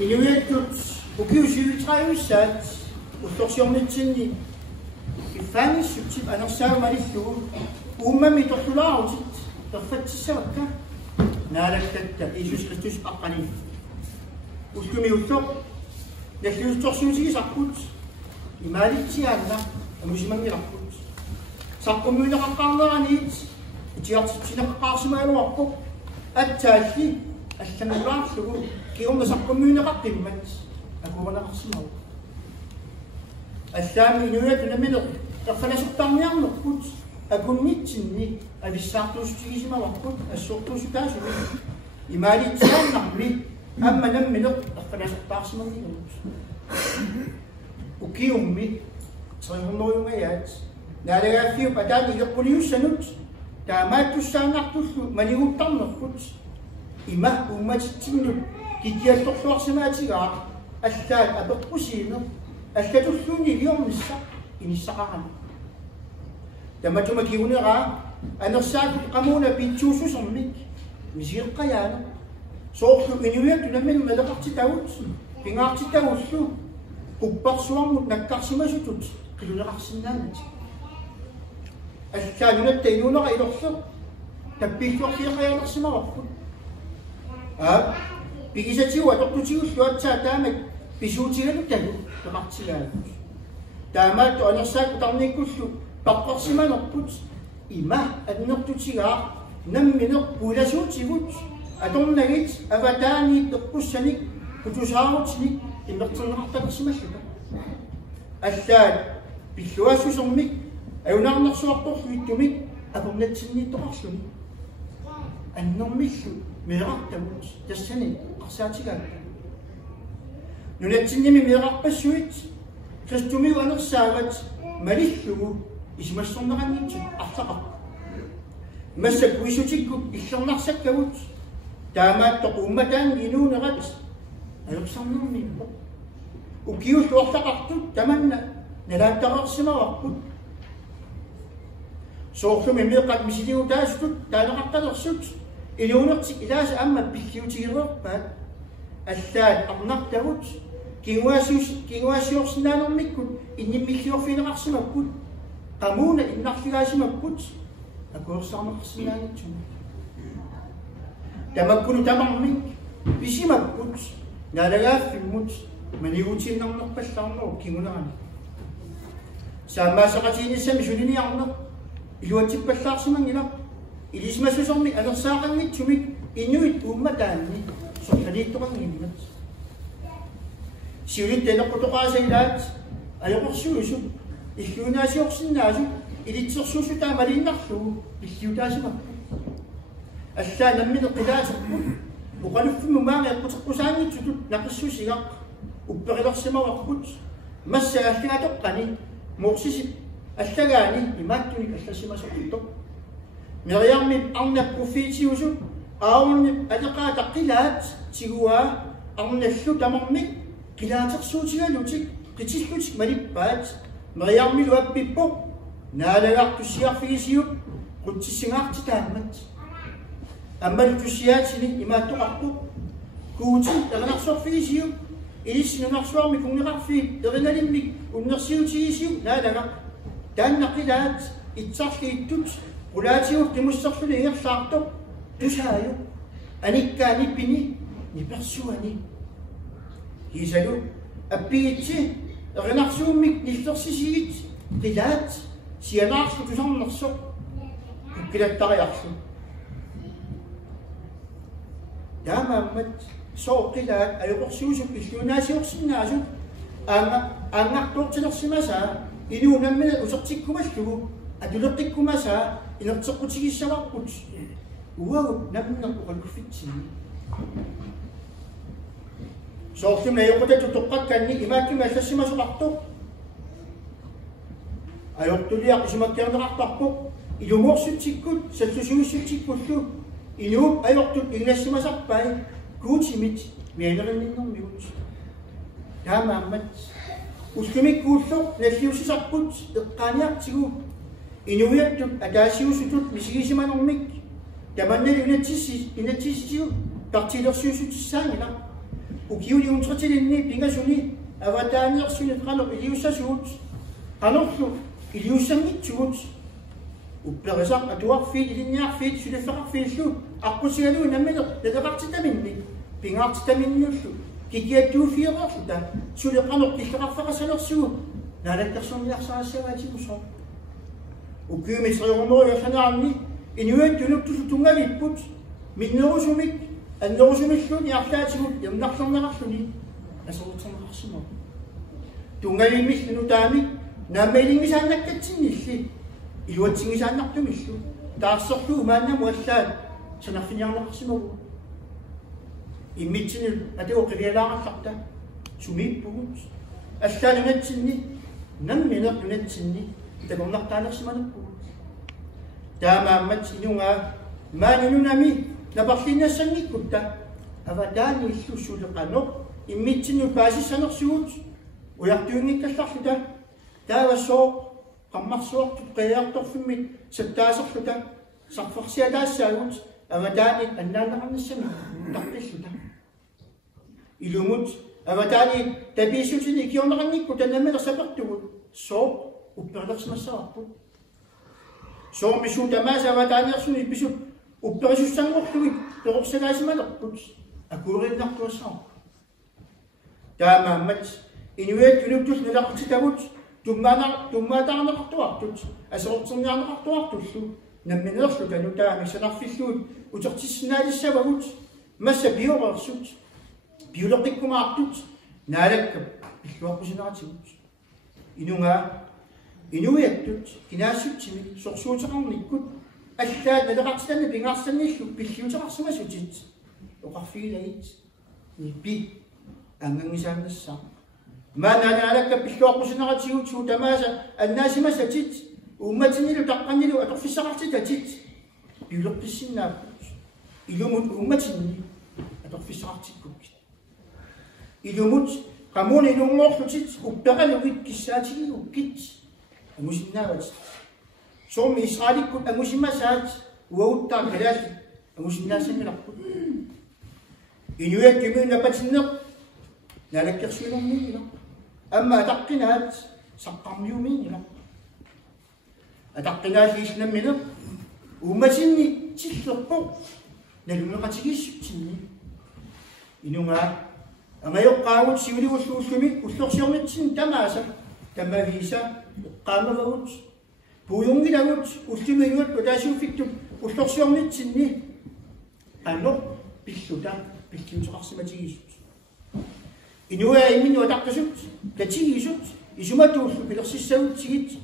Inuiattut ukiusivitraayussaat ullorsiornitsinni iffaangissutip anersaamalissugu uummami torlulaarutit terfatsissavakka naalattatta Iisus Kristus aqqani uskumi ullor nalliustorsiutigisarput imaalitsiaanna amusimangilarput saqqummiuneqaqqaarneraniit itiartitsineqaqqaarsimaaluarpuq attaalli аллангулаарсугу киорна саққуммиунеқаққиммат акуранақарсимау аллаами инуят наминеқ ерфаласуттарниарнерпут акуннитсинни ависсаартуустигисимаварпут ассуортуусутаасуми имаалитсиарнарми амма намминеқ ерфаласуттаарсимагинут укиумми триорнеруйунгаят наалагааффиуп атаани илеққулиуссанут таамааттуссаанартуллу манигуттарнерпут има умматитсиннут кикиалторлуарсимаатигаа аллаат апеққусиине аллатуллуни лиормисса иниссақарани таматума киунераа анерсаакут қамуна питсуусусермик мисиеққаяана соорлу инуиатту наммин малеқартитагут пингаартитагуллу пуппарсуармут наккарсимасутут қилунеқарсинаанат аллаанунатта инунера илорлу таппииллуарлиақаялерсимаварпут пигисатиуа тортутигуллуатсаа таамак писуутигалутагу тақартигаалут таамаатту анерсаакку тарниккуллу паққарсиманерпут има аднертутигаа намминеқ пуласуутигут аторнагит аватаани теққуссаник кутусаарутиник иммертернеқартақарсималлука аллаат пиллуассусермик аюнаарнерсуарторлуиттумик аторнатсинниттоқарлуни аннэрмиллу меэрартамут тассани қарсаатигаат нунатсинними меэрарпассуит кристумиу анерсаават малиллугу исмассорнераннитсут арлақар массак уисутиккут иллернарсаккавут таамааттоқ умматаан инуунерат алерсарнермиппо укиуллу арлақартут таманна налааттарерсимаварпут соорлуми меэқат мисилиутаасутут таалеқарталерсут илуунертик илааса амма пиллиутигереерпаат аллаат арнартагут кингуасиорсинаанермиккут инниммиллиорфинеқарсимаккут qamuna innarligaasimakкут акуерсаарнеқарсинаанитсума тамаккуну тамармик писимаккут налагааффиммут манигутииннарнерпаллаарнеру кингунерани саамаасақатииниссами сулиниарнеқ илуатиппаллаарсимангила илисмассусерми анерсаақангитсумик инуит умматаанни сорлалииттоқангиннат сиулиттанеққутоқаасаилаат аёқорсуусу иллуунаасиорсинаасу илитсерсуусутаа малииннарлугу пиллиутаасимакку аллаа намминеққилаатерпут уқалуффиму маангеққутеққусаангитсутут нақиссусигақ упперилерсимаварпут массааллигаатоққани муорсисип аллагаани имааттуник алласимасоқиттоқ мериарми арнаппуффиитиусу аорни алеқаатаққилаат тигуаа арналлу тамармик қилаатерсуутигалутик қитиллутик малиппаат мериарми луаппиппо наалагаартуссиарфигисиуп қутсиссингаартитааммат аммалутуссиаатини имааттоқарпу куути эрнарсуарфигисиуп илиссинунарсуарми кунгеқарфиит ериналиммик уннерсиутигисиуп наалага тааннаққилаат итсарлииттут Ulaatiut timussarluni igerlaartoq tusaayu anikkaani pini nipersuani hisalu appigitsi erinarsuummik nillersisigit qilaat sianaarlu tusarnersoq kukkilattariarlu taamaammat sooqqilaat ayoqorsuusuk illuunaasiorsinnaasut aangartuortilersimasaa inuunammina usertikkumallugu адулеққиккумасаа илертеққутигиссаварпут уагу намнеққуқалуффитсини соорлуна йоқутату тоққакканни имааккима аллассимасоқартоқ аёртулиақ исимаккиарнеқартарпоқ илумуорсутсиккут саллусуиссутсиккуллу инууп аёртут ингнассимасарпай куутимит мианериннэрмигут таамааммат ускумиккууллоқ наллиусисарпут эққааниартигу инуиаттут атаасиусутут мисигисиманермик таманнали инатсиссиу партилерсиусутиссаангила ukiuni untratilini pingasuni avataaniarsuni qano iliussasuut qanorlu iliussangitsugut upperisaq atuarfiit ilinniarfiit sulifaqarfiillu aqusigalu nammileq laleqartitaminni pingaartitaminniullu kikiattuufiiqarluta suliqanoq killaqarfaqasalersugu naalakkersuunniarsaassavaatimusoo ukiumisriorumoriussanaarni inuattunuktusu tungavitput minnerusumik annerusumilluni arlaatigut yamnarlornerarluni asorutserneqarsumo tungavimillunu taamik naammailingisaannakkatsinnilli iluatsingisaannartumillu taarsorlu umaannamu allaat sanarfiniarneqarsimagu immitsinil atuoqilialaaqarlarta sumippugut allaalunatsinni namminerlunatsinni takornartaanersimanerpugut taamaammat inungaa maaninunami naparlinnassangikutta avataani illussuleqanoq immitsinnu paasissanersugut ujartuingikkallarluta taavassoo qammarsuartu qiyaartorfimmit sattaaserluta sarfarsiataassaagut avataani annaanneqarnassami tarpilluta ilumut avataani tapiissutini ikiorneqannikku tannamelersapertugut soo upperlersmassararput soormissuut tamaasa avataaniarsuni pisut upperisussangorlugit perorsagaasimalerput akuurinnartuassarpu taamaammat inuiattunuktus nilaqartitagut tummaataanerqartuartut asortserniarneqartuartullu namminerlu tanu taami sanarfilluut utertissinaalisavagut massa biorerssut biuleqikkumaartut naalakkap illuaqqusineratigut inungaa inuiattut kinaassutsimik sorsuuteqarnikkut аллаат налеқартитанна пингаарсаннииллу пиллиутеқарсимасутит оқарфигилагит ниппи ангангисааннассаа maaнаалакка пиллуаққусинератигут суу тамааса аннаасимасатит умматинилу таққаннилу аторфиссақартитатит пиулерписсиннааппут илумут умматинни аторфиссақартиккуккит илумут qamuni ilunngorlutit uppeqalugit kissaatigilukkit amusinnaavati soormi israalikkut amusimmasaat uavuttaa kalaali amusinnaassangilarput inuiakkimiun napatinneq naalakkersuinermiinila amma ataqqinaat saqqarmiumiinila ataqqinaaliisnammineq ummatinni tillerpoq naluneqatigiissuttinni inungaa angayoqqaagut siuliulluullumi ullorsiornitsin tamaasa tamaviisa qaamavagut puuyungilagut ullimiinuat putaasiufittut ullorsiornitsinni annoq pilluta pilliuteqarsimatigiisut inuaa iminu ataqqisut katigiisut isumatuullu pilersissagutsigit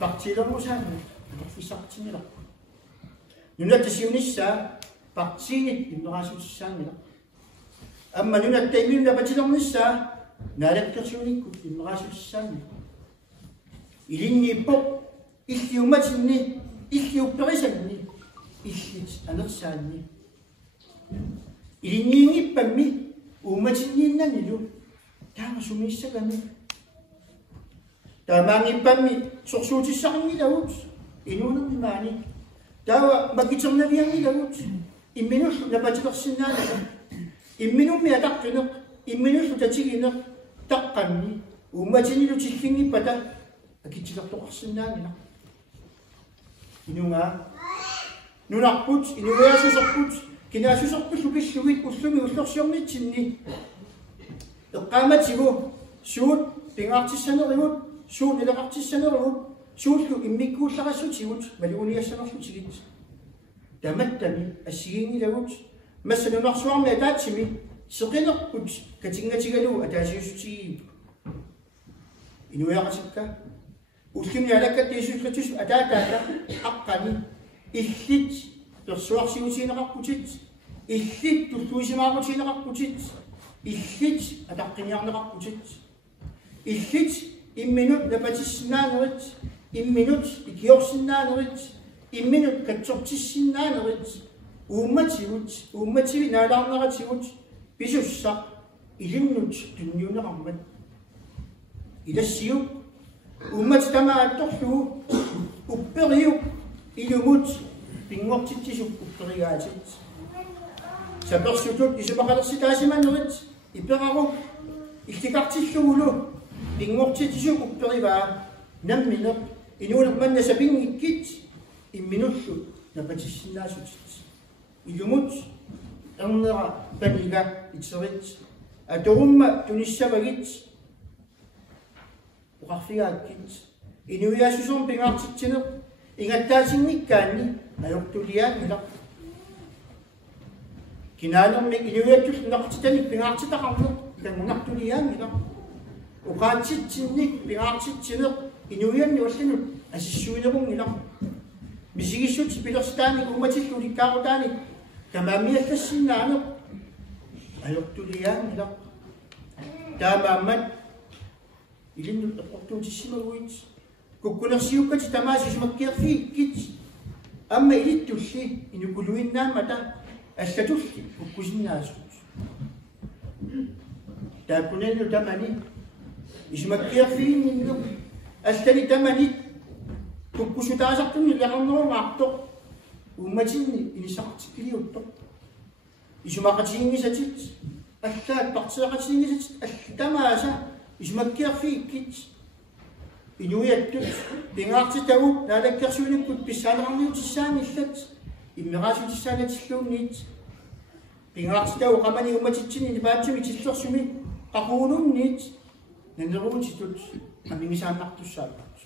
partiilermusaani atorfissaqartinnilarpu nunattasiunissaa partiinit imneraasutissaammila amma nunattaiminu napatilernissaa naalakkersuunikku imneraasutissaammila ilinniippoq illiummatinni illiupperisanni illit anersaanni ilinniingippammi uummatinniinnanilu taama sumiissakami taamaangippammi sorsuutissaqingilagut inuunernimaani taava makiternaviangilagut imminullu napatilersinnaanaka imminummi ataqqineq imminullu tatigineq taqqanni uummatinilu tillingippata akitilertoqarsinnaanila inungaa nunarput inuiasuserput kinaasusерпуллу пиллугит уллуми уллорсиорнитсинни эққааматигу суут пингаартиссанеригут суут нилеқартиссанеригут сууллу иммиккуулларассутигут малууниассанерлутигит таматтами ассигингилагут массанунарсуарми атаатсими сеқинерпут катингатигалу атаасиуссутигиим инуяқасикка уллуми алаккаттиисуллатус атаатаата аққани иллит персуарсиутиинеқарпутит иллит туллуисимаарутиинеқарпутит иллит атаққиниарнеқарпутит иллит имминут напатиссинаанерит имминут икиорсинаанерит имминут катсортиссинаанерит ууммативи наалаарнератигут писусса илиннут тунниунеқармат илассиук ууммати тамаатторлугу уппериук илумут пингортитсисук упперигаатит саперсутут исумақалерситаасиманерит Iperaruk, istikartillugulu, pingortitisuk upperiva, namminer, inuunermanna sapingikkit, imminullu, napatissinnaasutit. Ilumut, ernera paniga itserit, atorumma tunissavagit, uqarfigaakkit, inuiaasusorn pingaartittineq, ingattaasinnnikkaanni, ajortuliaangilaq. Kinaanermik inuiattus naqtitanik pingaartitaqarneq, kangunartuliaangilaq. Uqaatitsinnik pingaartittineq, inuianni wallanut asissuinerungilaq. Misigissut pilerstaanik ummatillulikkaarutaanik, kamaamiallassinaaneq, ajortuliaangilaq. Taamaammat illinnut eqqortuutissimaguit kukkunersiukkati tamaasisumakkiarfiikkit amma ilittulli inukuluinnaamata аллатулли уккусиннаасут тааккунанну тамани исмаккиарфигинниннеқ аллани тамани куккусутаасартунни леқарнеругаартоқ умматинни инисақартиккилиуттоқ исумақатигингисатит аллаат партиақатигингисатит аллатамааса исмаккиарфигиккит инуяттут пингаартитагу наалаккерсуиниккут писсаанеқарниутиссааниллат иммераасутиссаанатиллуунниит пингаартитагу қамани умматитсини нипаатсуми тиллерсуми қақугулуунниит нанеруутитут аммигисааннартуссааллут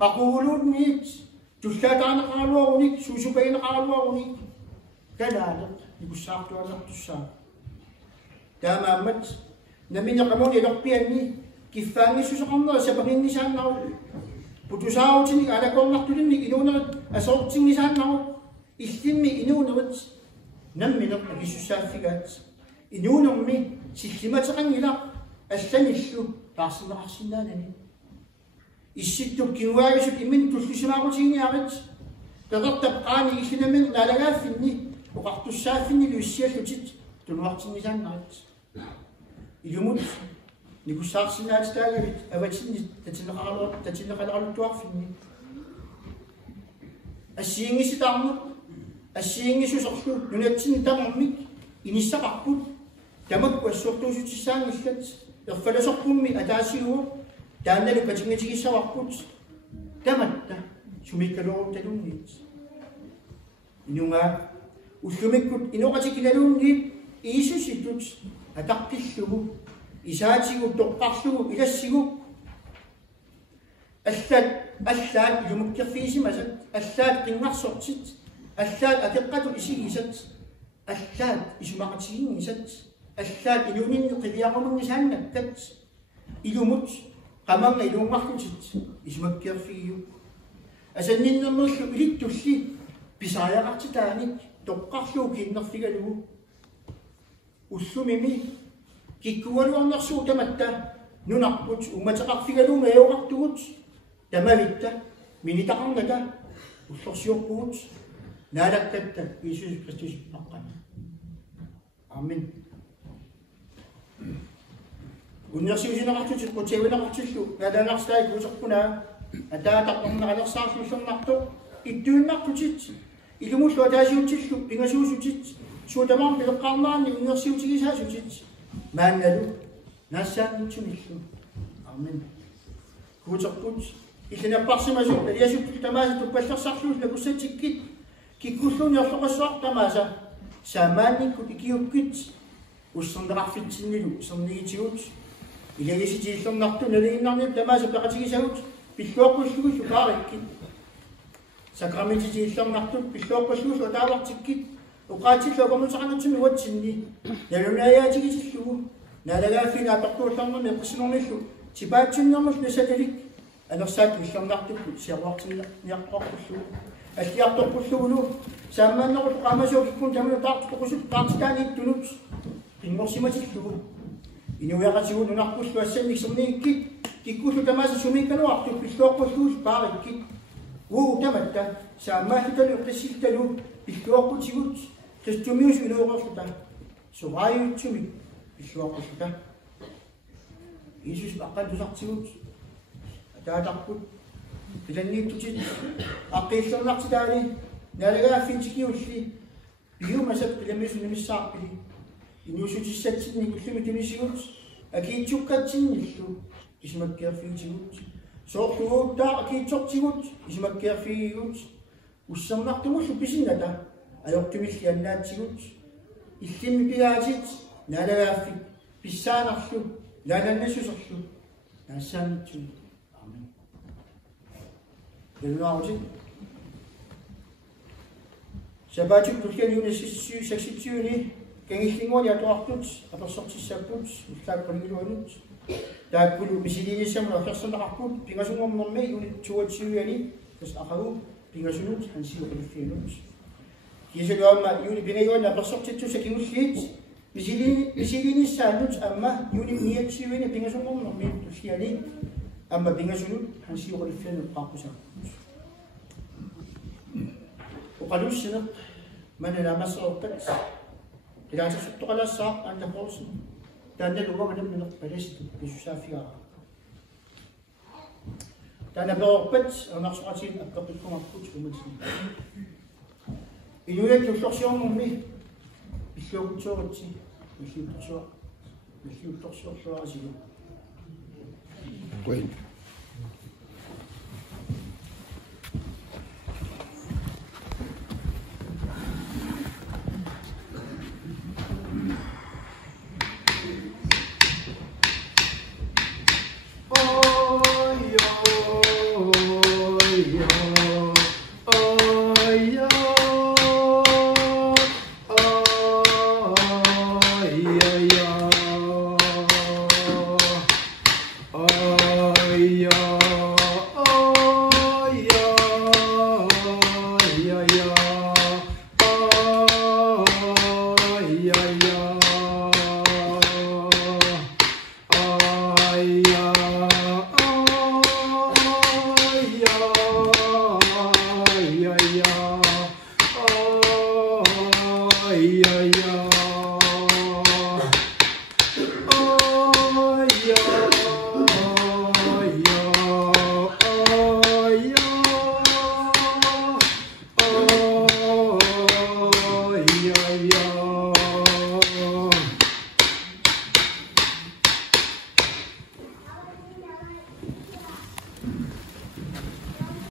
қақугулуунниит туллаатаанеқаралуаруник суусупагинеқаралуаруник калаалеқ икуссаартуалертуссаа таамааммат наминеқамуни илорпианни киффаангиссусеқарнера сапагиннисааннару путусааутиник алакорнартулинник инуунерит асоортингисааннару иллимми инуунерит намминеқ акиссуссааффигаат инуунерми силлиматеқангила алланиллу таарсинеқарсинаанани исситтук кинуаагисут иммин туллусимаагутигиниарит тақертап qaani иллинамин налагааффинни оқартуссааффинни луиссиаллутит тунуартингисааннарит илумут никуссаарсинаатитаагавит аватинни татинеқалуартуарфинни ассиингиситаарнеқ ассиингисусерлу нунатсини тамармик иниссақарпут тамакку ассуортуусутиссаангиллат ерфаласорпумми атаасиуо таанналу катингатигиссаварпут таматта сумиккалууруталуунниит инунга уллумиккут иноқатикилалуунниит иисуситтут атарпиллугу исаатигу тоққарлугу илассигу аллаат илумуккерфиисимасат аллаат қингарсортит аллаат атеққату исигисат аллаат исумақатигингисат аллаат илунинни қивиақумангисааннаккат илумут qamanga ilungarlutit исумаккерфигиу асанниннэрнерлу илиттулли писааяқартитааник тоққарлуу киннерфигалугу уллумими киккуалуарнерсуу таматта нунарпут умматеқарфигалуунга яоқартугут тамавитта минитақарната уллорсиорпугут наалаккатта иисус христос аққана амин уннерсиусинеқартутит қутсивинеқартиллу налаанарстаи кусерпунаа атаатаққарнеқалерсаарлуллернарту иттуиннартутит илумуллу атаасиутиллу пингасуусутит суутамаар пилеққарнаани уннерсиутигисаасутит маанналу наассааннитсуниллу амин кутерпут иллинерпарсимасу алиасутту тамааса туппаллерсарлуус накуссатиккит киккуллуни орлоқассуар тамааса саамаанниккут икиуккит уссернеқарфитсиннилу сернигитигут илагиситииллернарту налигиннарнип тамааса пеқатигисагут пиллуаққуллугуллу паариккит сакраментитииллернартут пиллуаққуллугуллу таавартиккит уқаатиллуакорнутеқанутсуми уатсинни налунаяатигисиллугу налагааффина апертуулларнерми эққиссинермиллу типаатсиннермус насалалик анерсаат иллернартуккут сиарлуартинниарторпуллугу аллиарторпуллугулу саамааннерут қамасуа киккун тамуна таартоқусут таартитаанииттунут пингорсиматиллугу инуяқатигу нунарпуллу ассанник сернииккит киккуллу тамааса сумиккануарту пиллуаққуллуус паариккит уу таматта саамааллуталу эққиссилталу пиллуаққутигут тастумиус илуоқерлута сурааюутсуми пиллуаққуллута иисус аққантусартигут атаатарпут пиланнииттутит аққииллернартитаани налагааффинтикиулли пиумасап пиламису нимиссаарпили инуусутиссатсинни уллуми тунисигут акиитсуккатсинниллу исмаккиарфигитигут соорлугууттаа акиитсортигут исмаккиарфигигут уссернартумуллу писинната аёртумилли аннаатсигут иллимми пигаатит налагааффик писсаанарлу нааланнассусерлу наассаанитсу аамен элуаути сабатик тулкен юнисиссу сакситсуни кангиллингуани атуартут аперсортиссаппут уллааккалигилуанут тааккулу мисилиниссамуна ферсанақарпут пингасунгормнэрми юни туатсиуяни тас ахагу пингасунут хансиуқилффианут кисалуамма юни пингаюанна аперсортитсуса кигуллиит мисилиниссаанут амма юни ниатсиуяни пингасунгормнэрми туллиани амма пингасунут хансиуқилффианут қааққусарпут оқалуссинеқ маналамассеорпат илаасуттоқалаассаақ ааннапорсин таанналугаманамнеқ паласту писсусаафигаа таанапеорпат анарсуатин аппеққиккумарпут уматсин инуяк луллорсиормумми иллуукутсууритси иллуутторсуарлуарасигу Wait.